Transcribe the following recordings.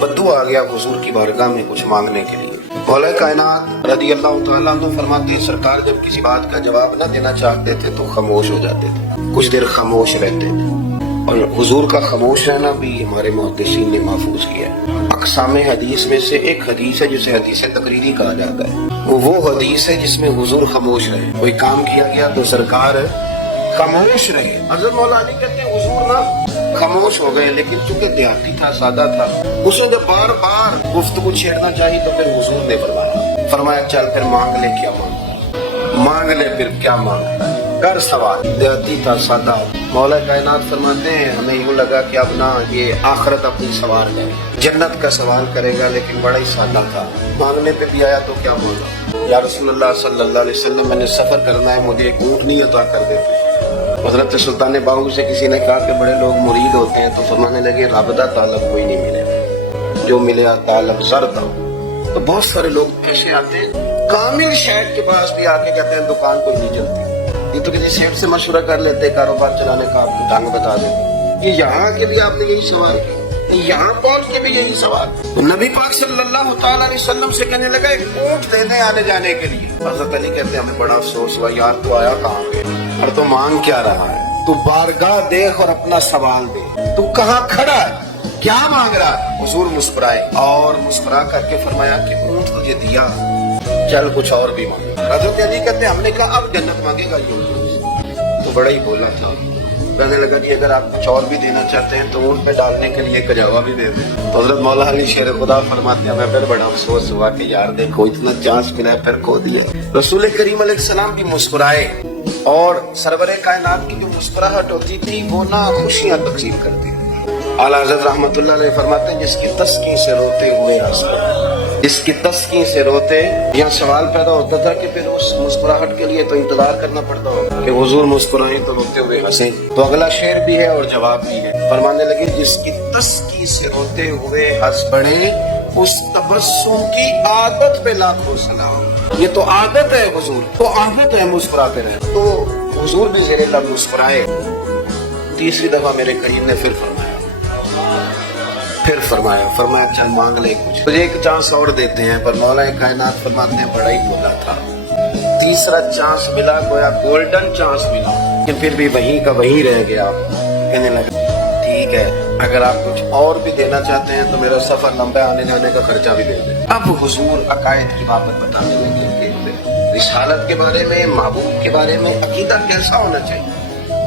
बद्दू आ गया हुजूर की बारगाह में कुछ मांगने के लिए। मौला कायनात रज़ी अल्लाह तआला अन्हु फरमाते हैं, सरकार जब किसी बात का जवाब न देना चाहते थे तो खामोश हो जाते थे, कुछ देर खामोश रहते थे। और हुजूर का खामोश रहना भी हमारे मुहद्दिसीन ने महफूज किया है। अक़सामे हदीस में से एक हदीस है जिसे हदीस तकरीरी कहा जाता है। वो हदीस है जिसमें हुजूर खामोश रहे, कोई काम किया गया तो सरकार खामोश रहे। हज़रत मौला अली कहते हैं हुजूर ना खामोश हो गए, लेकिन चूंकि देहाती था, सादा था, उसे जब बार बार गुफ्तगू छेड़ना चाहिए तो फिर हुजूर ने फरमाया चल फिर मांग ले, क्या मांग ले, फिर क्या मांग, कर सवाल। देहाती था, सादा। मौला कायनात फरमाते हैं हमें यूं लगा कि अब ना ये आखिरत अपनी सवाल है, जन्नत का सवाल करेगा, लेकिन बड़ा ही सादा था। मांगने पे भी आया तो क्या मांगा, या रसूलुल्लाह सल्लल्लाहु अलैहि वसल्लम मैंने सफर करना है, मुझे एक ऊँटनी अता कर देते। हज़रत सुल्तान बाहू से किसी ने कहा कि बड़े लोग मुरीद होते हैं, तो फरमाने लगे रबदा तालब कोई नहीं मिले, जो मिले तालब ज़रदा। तो बहुत सारे लोग ऐसे आते हैं कामिल शेख के पास भी आके कहते हैं दुकान कोई नहीं चलती, ये तो किसी शेख से मशवरा कर लेते, कारोबार चलाने का आपको ढंग बता देते। ये यहाँ के भी आपने यही सवाल किया, यहाँ पहुंच के भी यही सवाल। तो नबी पाक सल्लल्लाहु तआला अलैहि वसल्लम से कहने लगा एक ऊँट देने आने जाने के लिए। हज़रत अली कहते हैं हमें बड़ा अफसोस हुआ यार, तो आया कहाँ पे और तो मांग क्या रहा है, तू बारगाह देख और अपना सवाल दे, तू कहाँ खड़ा है, क्या मांग रहा है। हुजूर मुस्कुराए और मुस्कुरा करके फरमाया कि ऊँट तुझे दिया, चल कुछ और भी मांग। हज़रत अली कहते हैं हमने कहा अब जन्नत मांगेगा ये, तो बड़ा ही बोला था। कहने लगा कि अगर आप कुछ और भी देना चाहते हैं तो ऊँट पे डालने के लिए कजावा भी दे दें। तो हज़रत मौला अली शेर खुदा फरमाते हैं हमें फिर बड़ा अफसोस हुआ कि यार देखो इतना चांस मिला फिर खो दिया। रसूल करीम अलैहिस्सलाम भी मुस्कुराए और सरवरे कायनात की जो मुस्कुराहट होती थी वो ना खुशियाँ तकसीम करती थी। आला हज़रत रहमतुल्लाह अलैह फरमाते हैं जिसकी तस्कीन से रोते हुए हंसते, जिसकी तस्कीन से रोते। यहाँ सवाल पैदा होता था कि फिर उस मुस्कुराहट के लिए तो इंतजार करना पड़ता होगा कि हुजूर मुस्कुराए तो रोते हुए हंसे। तो अगला शेर भी है और जवाब भी है। फरमाने लगे जिसकी तस्कीन से रोते हुए हंस पड़े उस तबस्सुम की आदत पे लाखों सलाम। ये तो आदत है हुजूर, तो आदत है मुस्कुराते रहे। तो हुजूर भी ज़ेरे लब मुस्कुराए। तीसरी दफा मेरे करीम ने फिर फरमाया चल मांग ले कुछ, तुझे एक चांस और देते हैं। पर मौला कायनात फरमाते हैं बड़ा ही बोला था, तीसरा चांस मिला, गोया गोल्डन चांस मिला, लेकिन फिर भी वहीं का वहीं रह गया। कहने लगा ठीक है अगर आप कुछ और भी देना चाहते हैं तो मेरा सफर लंबा आने जाने का खर्चा भी दे दे। अब हुजूर अकायद की बात बताने लगे, रिसालत के बारे में, महबूब के बारे में, अकीदा कैसा होना चाहिए।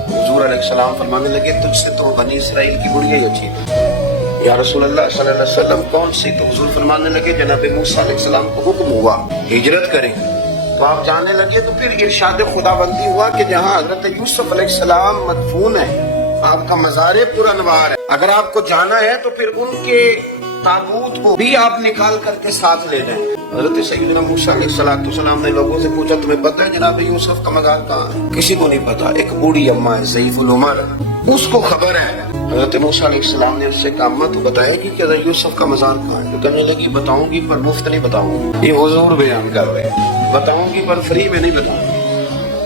हुजूर अलैहिस्सलाम फरमाने लगे तुझसे तो बनी इसराइल की बुढ़िया ही अच्छी थी। या रसूलुल्लाह सल्लल्लाहु अलैहि वसल्लम कौन सी। तो हुजूर फरमाने लगे जनाब मूसा अलैहिस्सलाम को हुक्म हुआ हिजरत करें, तो आप जाने लगे। तो फिर इरशाद खुदाबंदी हुआ कि जहाँ हजरत यूसुफ अलैहिस्सलाम मदफून है, आपका मज़ार पुरनवार है, अगर आपको जाना है तो फिर उनके ताबूत को भी आप निकाल करके साथ ले जाएं। हजरत सैयदना मूसा अलैहिस्सलाम ने लोगों से पूछा तुम्हें पता है जनाब यूसुफ का मज़ार कहाँ है? किसी को नहीं पता। एक बूढ़ी अम्मा है ज़ईफुल उमर, उसको खबर है। हजरत मूसा अलैहिस्सलाम ने उससे कहा अम्मा तू बताएगी कि यूसुफ का मज़ार कहाँ है? तो कहने लगी बताऊंगी पर मुफ्त नहीं बताऊंगी। ये हुजूर बयान कर रहे हैं, बताऊंगी पर फ्री में नहीं बताऊंगी,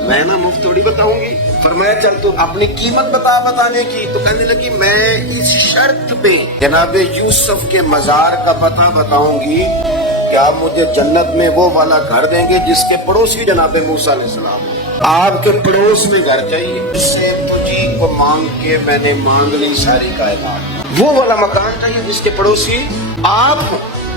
मैं ना मुफ्त थोड़ी बताऊंगी। फरमाया चल तू अपनी कीमत बता बताने की। तो कहने लगी मैं इस शर्त पे जनाब यूसुफ के मज़ार का पता बताऊंगी कि आप मुझे जन्नत में वो वाला घर देंगे जिसके पड़ोसी जनाब मूसा अलैहिस्सलाम। आपके पड़ोस में घर चाहिए, इससे तुझी को मांग के मैंने मांग ली सारी कायनात। वो वाला मकान चाहिए जिसके पड़ोसी आप।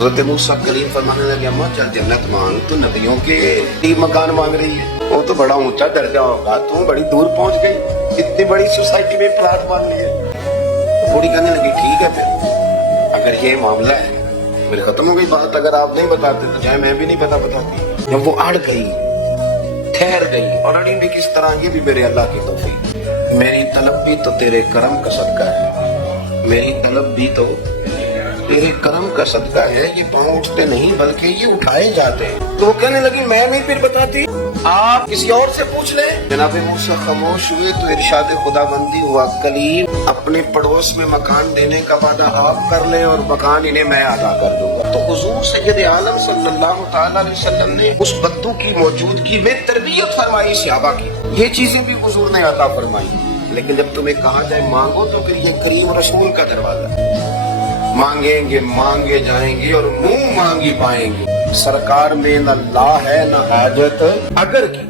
हज़रत मूसा कलीम फरमाने लगे अम्मा चल जन्नत मांग, तो नबियों के मकान मांग रही है, वो तो बड़ा ऊंचा दर्जा होगा, तू बड़ी दूर पहुंच गई, इतनी बड़ी सोसाइटी में प्लाट मांग लिए। तो बूढ़ी कहने लगी ठीक है फिर अगर ये मामला है फिर खत्म हो गई बात, अगर आप नहीं बताते तो चाहे मैं भी नहीं बताती। जब वो अड़ गई, ठहर गई, और अड़ी भी किस तरह, ये भी मेरे अल्लाह की तौफीक। मेरी तलब भी तो तेरे करम का सदका है, मेरी तलब भी तो तेरे करम का सदका है। ये पाँव उठते नहीं बल्कि ये उठाए जाते हैं। तो वो कहने लगी मैं नहीं फिर बताती, आप किसी और से पूछ ले। जनाब मूसा खामोश हुए तो इरशाद खुदाबंदी हुआ कलीम अपने पड़ोस में मकान देने का वादा आप कर ले और मकान इन्हें मैं अदा कर दूंगा। तो हुजूर सैयद आलम सल्लल्लाहु तआला अलैहि वसल्लम ने उस बद्दू की मौजूदगी में तरबियत फरमाई सहाबा की, ये चीजें भी हुजूर ने अता फरमाई। लेकिन जब तुम्हें कहा जाए मांगो तो फिर ये करीम रसूल का दरवाजा, मांगेंगे मांगे जाएंगे और मुंह मांगी पाएंगे। सरकार में न ला है न हाजत अगर की।